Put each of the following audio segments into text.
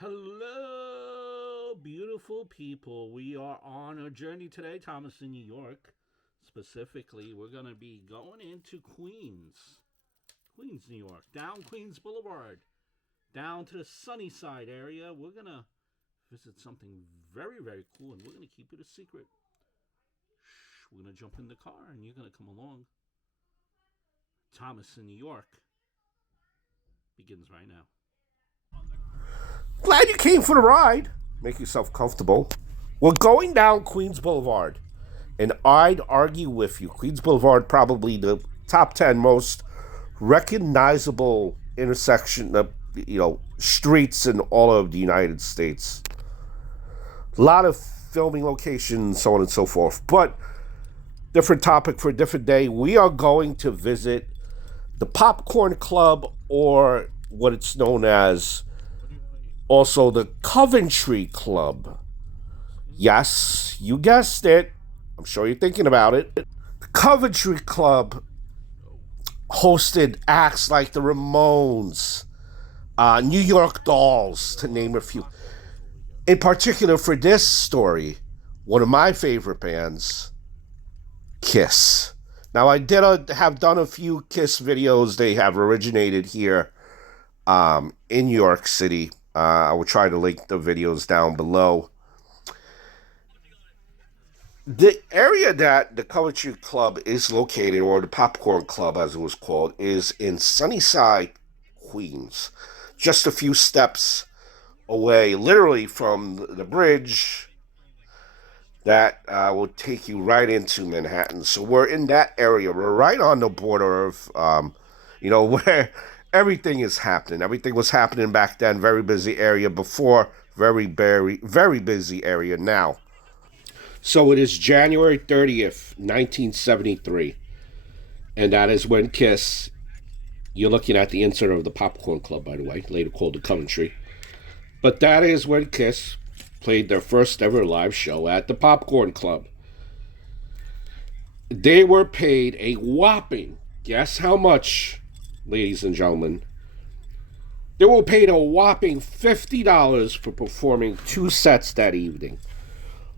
Hello, beautiful people. We are on a journey today, Thomas, in New York. Specifically, we're going to be going into Queens, New York, down Queens Boulevard, down to the Sunnyside area. We're going to visit something very, very cool, and we're going to keep it a secret. We're going to jump in the car, and you're going to come along. Thomas in New York begins right now. Glad you came for the ride. Make yourself comfortable. We're going down Queens Boulevard. And I'd argue with you, Queens Boulevard probably the top 10 most recognizable intersection of, streets in all of the United States. A lot of filming locations, so on and so forth. But different topic for a different day. We are going to visit the Popcorn Club, or what it's known as, also the Coventry Club. Yes, you guessed it. I'm sure you're thinking about it. The Coventry Club hosted acts like the Ramones, New York Dolls, to name a few. In particular, for this story, one of my favorite bands, Kiss. Now, I have done a few Kiss videos. They have originated here in New York City. I will try to link the videos down below. The area that the Coventry Club is located, or the Popcorn Club as it was called, is in Sunnyside, Queens. Just a few steps away, literally from the bridge that will take you right into Manhattan. So we're in that area. We're right on the border of, where everything is happening. Everything was happening back then. Very busy area before. Very, very, very busy area now. So it is January 30th, 1973. And that is when Kiss, you're looking at the insert of the Popcorn Club, by the way, later called the Coventry. But that is when Kiss played their first ever live show at the Popcorn Club. They were paid a whopping, guess how much, ladies and gentlemen? They were paid a whopping $50 for performing 2 sets that evening.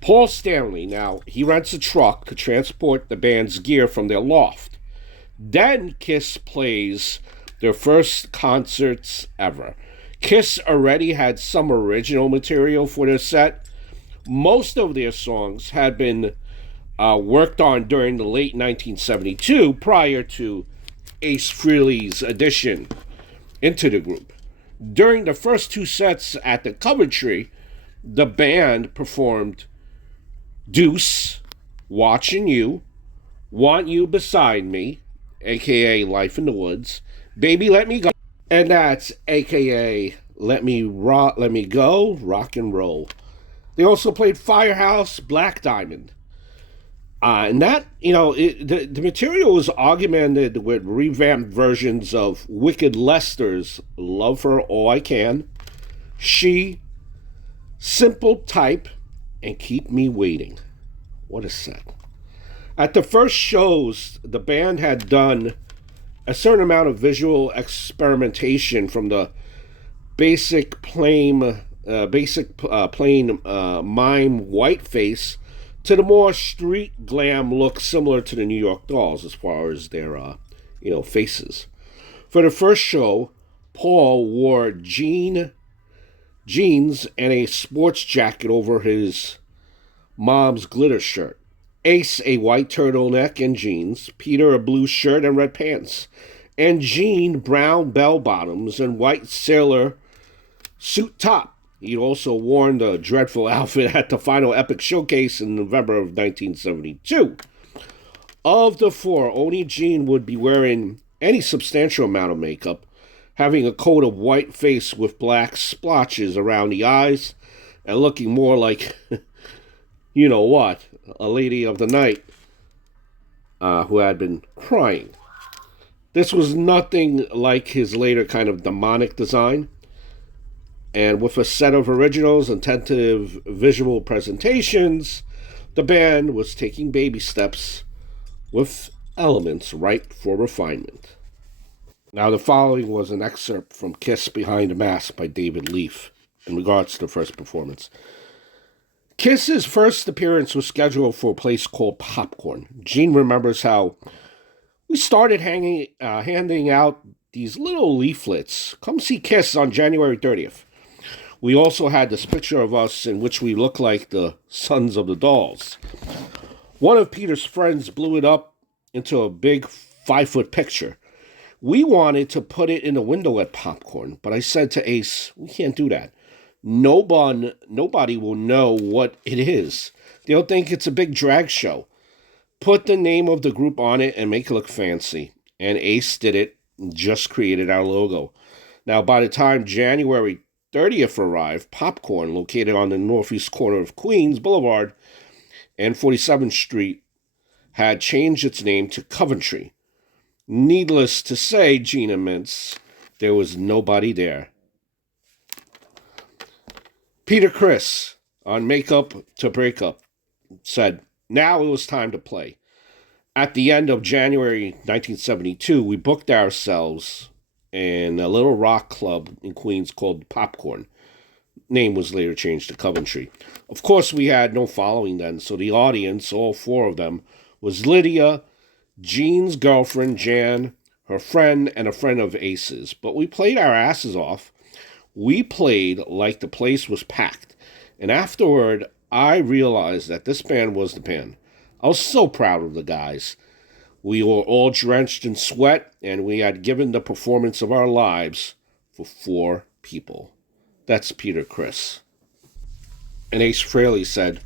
Paul Stanley, now, he rents a truck to transport the band's gear from their loft. Then Kiss plays their first concerts ever. Kiss already had some original material for their set. Most of their songs had been worked on during the late 1972, prior to Ace Frehley's addition into the group. During the first 2 sets at the Coventry, the band performed Deuce, Watching You, Want You Beside Me, a.k.a. Life in the Woods, Baby Let Me Go, and that's a.k.a. Let Me Go, Rock and Roll. They also played Firehouse, Black Diamond. And that, the material was augmented with revamped versions of Wicked Lester's Love Her All I Can, She, Simple Type, and Keep Me Waiting. What a set. At the first shows, the band had done a certain amount of visual experimentation, from the basic plain mime whiteface to the more street glam look similar to the New York Dolls as far as their faces. For the first show, Paul wore jeans and a sports jacket over his mom's glitter shirt. Ace a white turtleneck and jeans, Peter a blue shirt and red pants, and Gene brown bell bottoms and white sailor suit top. He'd also worn the dreadful outfit at the final Epic Showcase in November of 1972. Of the 4, only Gene would be wearing any substantial amount of makeup, having a coat of white face with black splotches around the eyes, and looking more like, a lady of the night who had been crying. This was nothing like his later kind of demonic design. And with a set of originals and tentative visual presentations, the band was taking baby steps with elements ripe for refinement. Now, the following was an excerpt from Kiss Behind the Mask by David Leaf. in regards to the first performance. Kiss's first appearance was scheduled for a place called Popcorn. Gene remembers how we started handing out these little leaflets. Come see Kiss on January 30th. We also had this picture of us in which we look like the Sons of the Dolls. One of Peter's friends blew it up into a big 5-foot picture. We wanted to put it in the window at Popcorn, but I said to Ace, we can't do that. Nobody will know what it is. They'll think it's a big drag show. Put the name of the group on it and make it look fancy. And Ace did it and just created our logo. Now, by the time January 30th arrived, Popcorn, located on the northeast corner of Queens Boulevard and 47th Street, had changed its name to Coventry. Needless to say, Gene admits, there was nobody there. Peter Criss, on Makeup to Breakup, said, now it was time to play. At the end of January 1972, we booked ourselves in a little rock club in Queens called Popcorn. Name was later changed to Coventry. Of course, we had no following then, so the audience, all 4 of them, was Lydia, Jean's girlfriend, Jan, her friend, and a friend of Ace's. But we played our asses off. We played like the place was packed. And afterward, I realized that this band was the band. I was so proud of the guys. We were all drenched in sweat, and we had given the performance of our lives for 4 people. That's Peter Criss. And Ace Frehley said,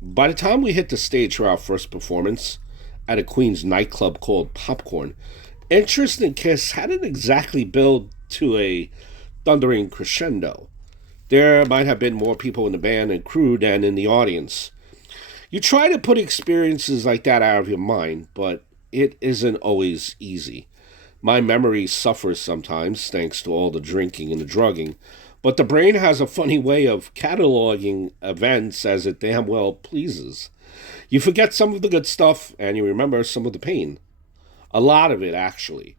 by the time we hit the stage for our first performance at a Queens nightclub called Popcorn, interest in Kiss hadn't exactly built to a thundering crescendo. There might have been more people in the band and crew than in the audience. You try to put experiences like that out of your mind, but it isn't always easy. My memory suffers sometimes, thanks to all the drinking and the drugging, but the brain has a funny way of cataloging events as it damn well pleases. You forget some of the good stuff, and you remember some of the pain. A lot of it, actually.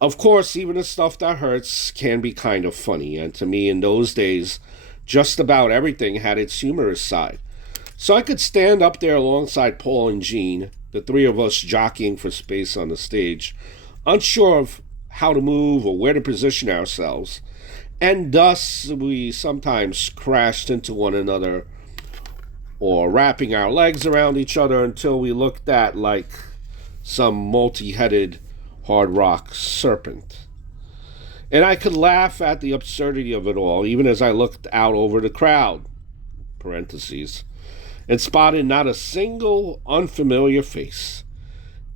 Of course, even the stuff that hurts can be kind of funny, and to me in those days, just about everything had its humorous side. So I could stand up there alongside Paul and Gene, the 3 of us jockeying for space on the stage, unsure of how to move or where to position ourselves, and thus we sometimes crashed into one another or wrapping our legs around each other until we looked at like some multi-headed hard rock serpent. And I could laugh at the absurdity of it all, even as I looked out over the crowd, parentheses, and spotted not a single unfamiliar face.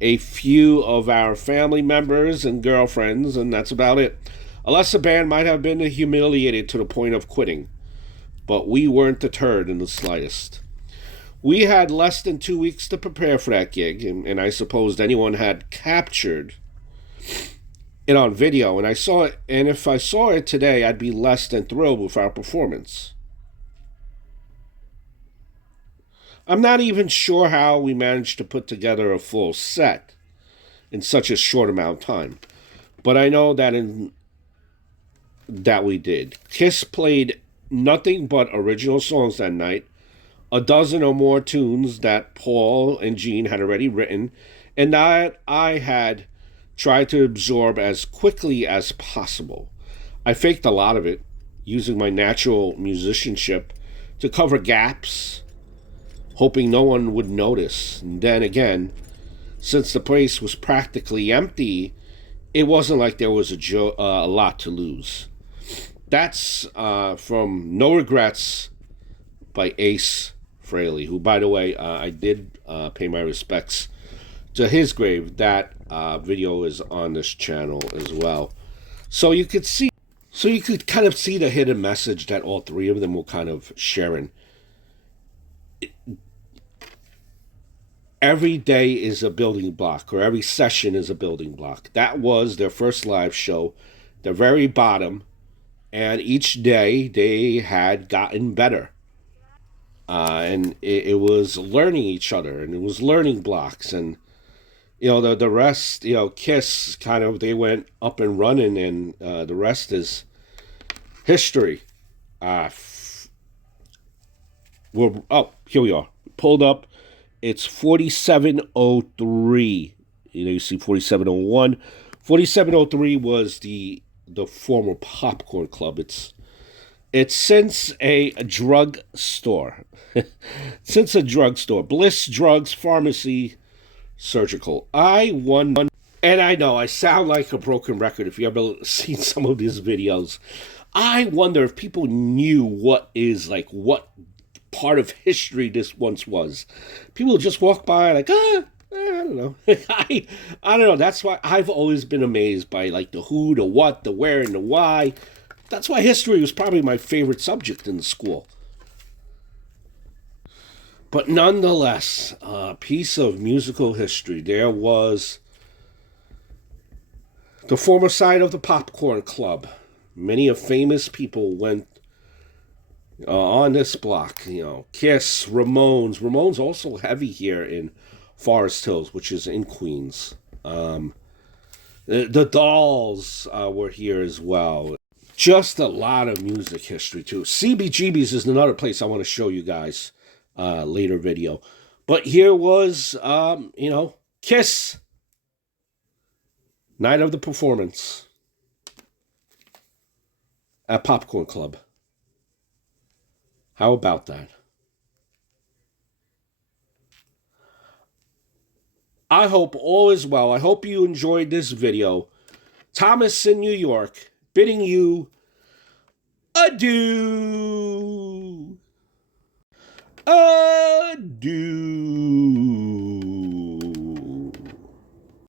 A few of our family members and girlfriends, and that's about it. Unless the band might have been humiliated to the point of quitting. But we weren't deterred in the slightest. We had less than 2 weeks to prepare for that gig, and I supposed anyone had captured it on video, and I saw it, and if I saw it today, I'd be less than thrilled with our performance. I'm not even sure how we managed to put together a full set in such a short amount of time, but I know that we did. Kiss played nothing but original songs that night, a dozen or more tunes that Paul and Gene had already written, and that I had tried to absorb as quickly as possible. I faked a lot of it, using my natural musicianship to cover gaps, hoping no one would notice. And then again, since the place was practically empty, it wasn't like there was a lot to lose. That's from No Regrets by Ace Frehley, who, by the way, I did pay my respects to his grave. That video is on this channel as well. So you could kind of see the hidden message that all 3 of them were kind of sharing. Every day is a building block, or every session is a building block. That was their first live show, the very bottom, and each day they had gotten better. And it was learning each other, and it was learning blocks, and the rest, Kiss they went up and running, and the rest is history. Here we are. Pulled up. It's 4703. You see 4701. 4703 was the former Popcorn Club. It's since a drug store. Since a drugstore. Bliss Drugs Pharmacy Surgical. And I know I sound like a broken record if you ever seen some of these videos. I wonder if people knew what part of history this once was. People just walk by like, I don't know. I don't know. That's why I've always been amazed by like the who, the what, the where, and the why. That's why history was probably my favorite subject in school. But nonetheless, a piece of musical history. There was the former site of the Popcorn Club. Many famous people went on this block. Kiss, Ramones. Ramones also heavy here in Forest Hills, which is in Queens. The Dolls were here as well. Just a lot of music history, too. CBGB's is another place I want to show you guys later video. But here was, Kiss. Night of the performance at Popcorn Club. How about that? I hope all is well. I hope you enjoyed this video. Thomas in New York, bidding you adieu. Adieu.